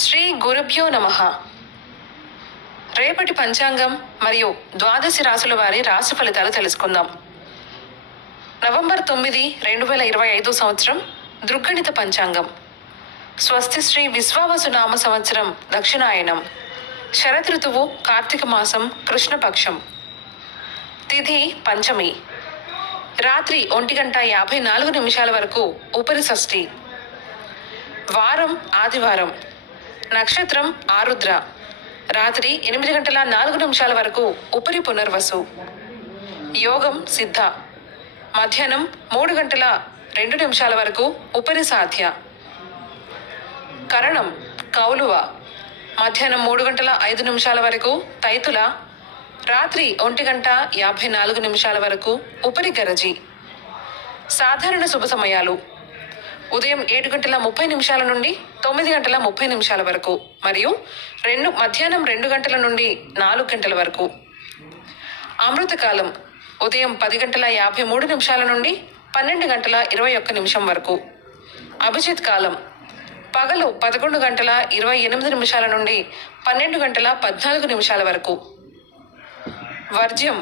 శ్రీ గురుభ్యో నమః. రేపటి పంచాంగం మరియు ద్వాదశి రాశుల వారి రాశి ఫలితాలు తెలుసుకుందాం. నవంబర్ 9, 2025 సంవత్సరం దృగ్గణిత పంచాంగం. స్వస్తి శ్రీ విశ్వావసు నామ సంవత్సరం దక్షిణాయనం. శరత్ ఋతువు కార్తీక మాసం కృష్ణపక్షం. తిథి పంచమి. రాత్రి 1:54 వరకు ఉపరి షష్ఠి. వారం ఆదివారం. నక్షత్రం ఆరుద్ర. రాత్రి 8:04 వరకు ఉపరి పునర్వసు. యోగం సిద్ధ. మధ్యాహ్నం 3:02 వరకు ఉపరి సాధ్య. కరణం కౌలువ. మధ్యాహ్నం 3:05 వరకు తైతుల. రాత్రి 1:54 వరకు ఉపరి గరజి. సాధారణ శుభ సమయాలు ఉదయం 7:30 నుండి 9:30 వరకు మరియు మధ్యాహ్నం 2 గంటల నుండి 4 గంటల వరకు. అమృతకాలం ఉదయం 10:53 నుండి 12:21 వరకు. అభిజిత్ కాలం పగలు 11:28 నుండి 12:14 వరకు. వర్జ్యం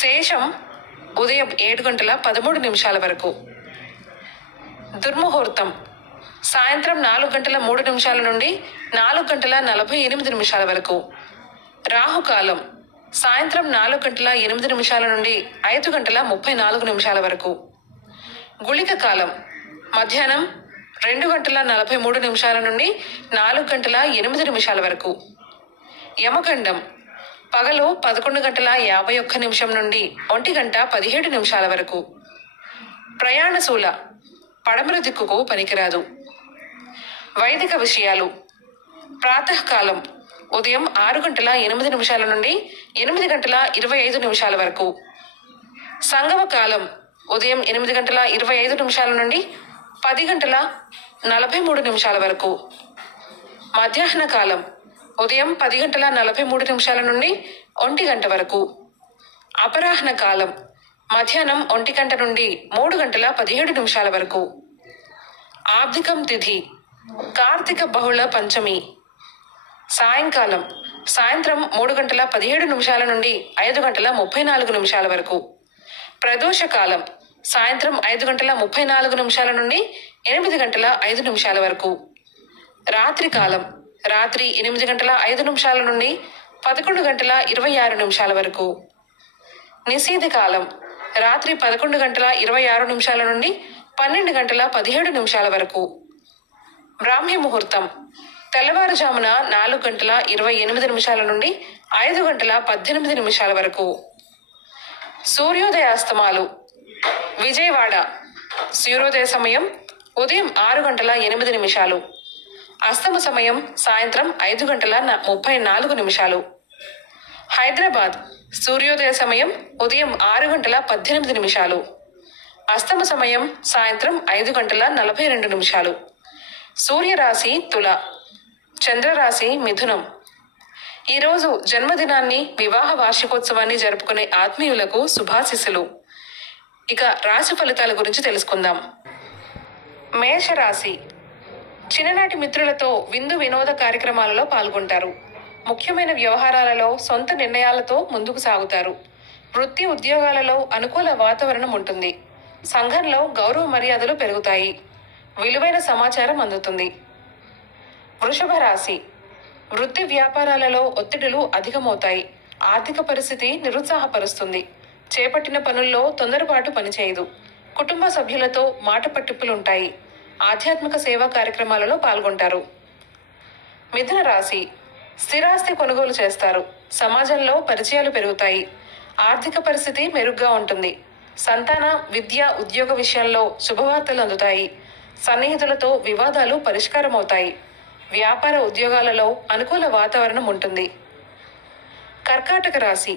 శేషం ఉదయం 7:13 వరకు. దుర్ముహూర్తం సాయంత్రం 4:03 నుండి 4:48 వరకు. రాహుకాలం సాయంత్రం 4:08 నుండి 5:34 వరకు. గుళిక కాలం మధ్యాహ్నం 2:43 నుండి 4:08 వరకు. యమగండం పగలు 11:51 నుండి 1:17 వరకు. ప్రయాణశూల పడమర దిక్కుకు పనికిరాదు. వైదిక విషయాలు ప్రాతకాలం ఉదయం 6:08 నుండి 8:25 వరకు. సంగమ కాలం ఉదయం 8:25 నుండి 10:43 వరకు. మధ్యాహ్న కాలం ఉదయం 10:43 నుండి 1 గంట వరకు. అపరాహ్న కాలం మధ్యాహ్నం 1 గంట నుండి 3:17 వరకు. ఆబ్దికం తిథి కార్తీక బహుళ పంచమి. సాయంకాలం సాయంత్రం 3:17 నుండి 5:34 వరకు. ప్రదోష కాలం సాయంత్రం 5:34 నుండి 8:05 వరకు. రాత్రి కాలం రాత్రి 8:05 నుండి 11:26 వరకు. నిశీధి కాలం రాత్రి 11:26 నుండి 12:17 వరకు. బ్రాహ్మీ ముహూర్తం తెల్లవారుజామున 4:28 నుండి 5:18 వరకు. సూర్యోదయాస్తమాలు విజయవాడ సూర్యోదయ సమయం ఉదయం 6:08. అస్తమ సమయం సాయంత్రం 5:34. హైదరాబాద్ సూర్యోదయ సమయం ఉదయం 6:18. అస్తమ సమయం సాయంత్రం 5:42. సూర్యరాశి తుల, చంద్రరాశి మిథునం. ఈరోజు జన్మదినాన్ని వివాహ వార్షికోత్సవాన్ని జరుపుకునే ఆత్మీయులకు శుభాశిస్సులు. ఇక రాశి ఫలితాల గురించి తెలుసుకుందాం. మేషరాశి చిన్ననాటి మిత్రులతో విందు వినోద కార్యక్రమాలలో పాల్గొంటారు. ముఖ్యమైన వ్యవహారాలలో సొంత నిర్ణయాలతో ముందుకు సాగుతారు. వృత్తి ఉద్యోగాలలో అనుకూల వాతావరణం ఉంటుంది. సంఘంలో గౌరవ మర్యాదలు పెరుగుతాయి. విలువైన సమాచారం అందుతుంది. వృషభ రాశి వృత్తి వ్యాపారాలలో ఒత్తిడులు అధికమవుతాయి. ఆర్థిక పరిస్థితి నిరుత్సాహపరుస్తుంది. చేపట్టిన పనుల్లో తొందరపాటు పనిచేయదు. కుటుంబ సభ్యులతో మాట పట్టింపులుంటాయి. ఆధ్యాత్మిక సేవా కార్యక్రమాలలో పాల్గొంటారు. మిథున రాశి స్థిరాస్తి కొనుగోలు చేస్తారు. సమాజంలో పరిచయాలు పెరుగుతాయి. ఆర్థిక పరిస్థితి మెరుగ్గా ఉంటుంది. సంతాన విద్య ఉద్యోగ విషయంలో శుభవార్తలు అందుతాయి. సన్నిహితులతో వివాదాలు పరిష్కారమవుతాయి. వ్యాపార ఉద్యోగాలలో అనుకూల వాతావరణం ఉంటుంది. కర్కాటక రాశి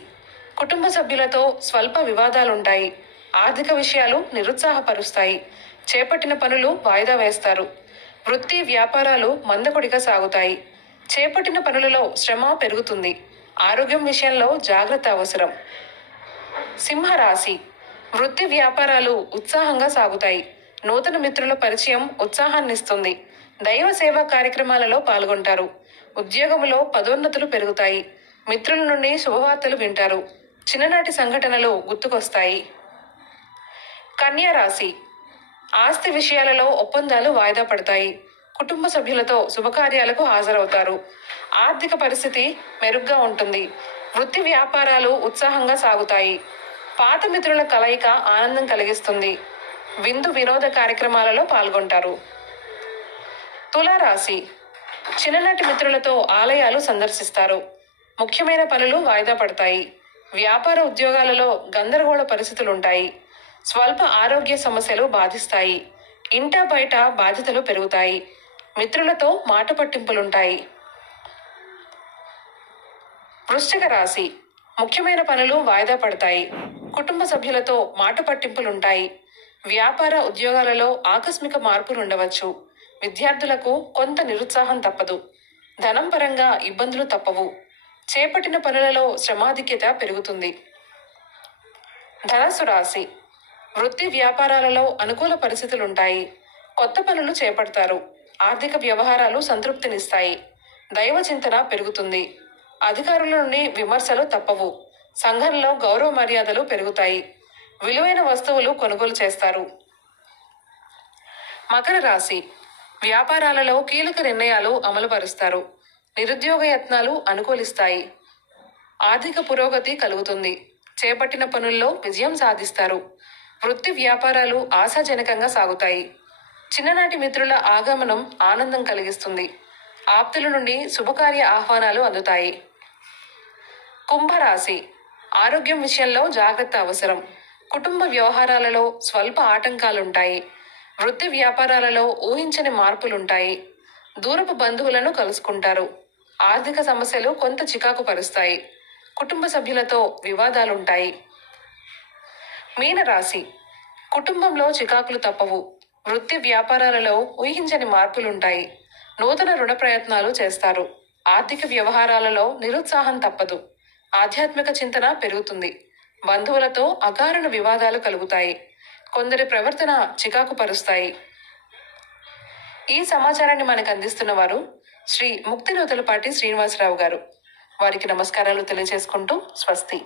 కుటుంబ సభ్యులతో స్వల్ప వివాదాలుంటాయి. ఆర్థిక విషయాలు నిరుత్సాహపరుస్తాయి. చేపట్టిన పనులు వాయిదా వేస్తారు. వృత్తి వ్యాపారాలు మందకొడిగా సాగుతాయి. చేపట్టిన పనులలో శ్రమ పెరుగుతుంది. ఆరోగ్యం విషయంలో జాగ్రత్త అవసరం. సింహరాశి వృత్తి వ్యాపారాలు ఉత్సాహంగా సాగుతాయి. నూతన మిత్రుల పరిచయం ఉత్సాహాన్నిస్తుంది. దైవ సేవా కార్యక్రమాలలో పాల్గొంటారు. ఉద్యోగంలో పదోన్నతులు పెరుగుతాయి. మిత్రుల నుండి శుభవార్తలు వింటారు. చిన్ననాటి సంఘటనలు గుర్తుకొస్తాయి. కన్యా రాశి. ఆస్తి విషయాలలో ఒప్పందాలు వాయిదా పడతాయి. కుటుంబ సభ్యులతో శుభకార్యాలకు హాజరవుతారు. ఆర్థిక పరిస్థితి మెరుగ్గా ఉంటుంది. వృత్తి వ్యాపారాలు ఉత్సాహంగా సాగుతాయి. పాత మిత్రుల కలయిక ఆనందం కలిగిస్తుంది. విందు వినోద కార్యక్రమాలలో పాల్గొంటారు. తులారాశి. చిన్ననాటి మిత్రులతో ఆలయాలు సందర్శిస్తారు. ముఖ్యమైన పనులు వాయిదా పడతాయి. వ్యాపార ఉద్యోగాలలో గందరగోళ పరిస్థితులుంటాయి. స్వల్ప ఆరోగ్య సమస్యలు బాధిస్తాయి. ఇంటా బయట బాధ్యతలు పెరుగుతాయి. మిత్రులతో మాట పట్టింపులుంటాయి. వృశ్చిక రాశి. ముఖ్యమైన పనులు వాయిదా పడతాయి. కుటుంబ సభ్యులతో మాట పట్టింపులుంటాయి. వ్యాపార ఉద్యోగాలలో ఆకస్మిక మార్పులు ఉండవచ్చు. విద్యార్థులకు కొంత నిరుత్సాహం తప్పదు. ధనం పరంగా ఇబ్బందులు తప్పవు. చేపట్టిన పనులలో శ్రమాధిక్యత పెరుగుతుంది. ధనస్సు రాశి. వృత్తి వ్యాపారాలలో అనుకూల పరిస్థితులుంటాయి. కొత్త పనులు చేపడతారు. ఆర్థిక వ్యవహారాలు సంతృప్తినిస్తాయి. దైవ చింతన పెరుగుతుంది. అధికారుల నుండి విమర్శలు తప్పవు. సంఘంలో గౌరవ మర్యాదలు పెరుగుతాయి. విలువైన వస్తువులు కొనుగోలు చేస్తారు. మకర రాశి. వ్యాపారాలలో కీలక నిర్ణయాలు అమలుపరుస్తారు. నిరుద్యోగ యత్నాలు అనుకూలిస్తాయి. ఆర్థిక పురోగతి కలుగుతుంది. చేపట్టిన పనుల్లో విజయం సాధిస్తారు. వృత్తి వ్యాపారాలు ఆశాజనకంగా సాగుతాయి. చిన్ననాటి మిత్రుల ఆగమనం ఆనందం కలిగిస్తుంది. ఆప్తుల నుండి శుభకార్య ఆహ్వానాలు అందుతాయి. కుంభరాశి. ఆరోగ్యం విషయంలో జాగ్రత్త అవసరం. కుటుంబ వ్యవహారాలలో స్వల్ప ఆటంకాలుంటాయి. వృత్తి వ్యాపారాలలో ఊహించని మార్పులుంటాయి. దూరపు బంధువులను కలుసుకుంటారు. ఆర్థిక సమస్యలు కొంత చికాకు పరుస్తాయి. కుటుంబ సభ్యులతో వివాదాలుంటాయి. మీనరాశి. కుటుంబంలో చికాకులు తప్పవు. వృత్తి వ్యాపారాలలో ఊహించని మార్పులుంటాయి. నూతన రుణ ప్రయత్నాలు చేస్తారు. ఆర్థిక వ్యవహారాలలో నిరుత్సాహం తప్పదు. ఆధ్యాత్మిక చింతన పెరుగుతుంది. బంధువులతో అకారణ వివాదాలు కలుగుతాయి. కొందరి ప్రవర్తన చికాకు పరుస్తాయి. ఈ సమాచారాన్ని మనకు అందిస్తున్న వారు శ్రీ ముక్తినూతలపాటి శ్రీనివాసరావు గారు. వారికి నమస్కారాలు తెలియజేసుకుంటూ స్వస్తి.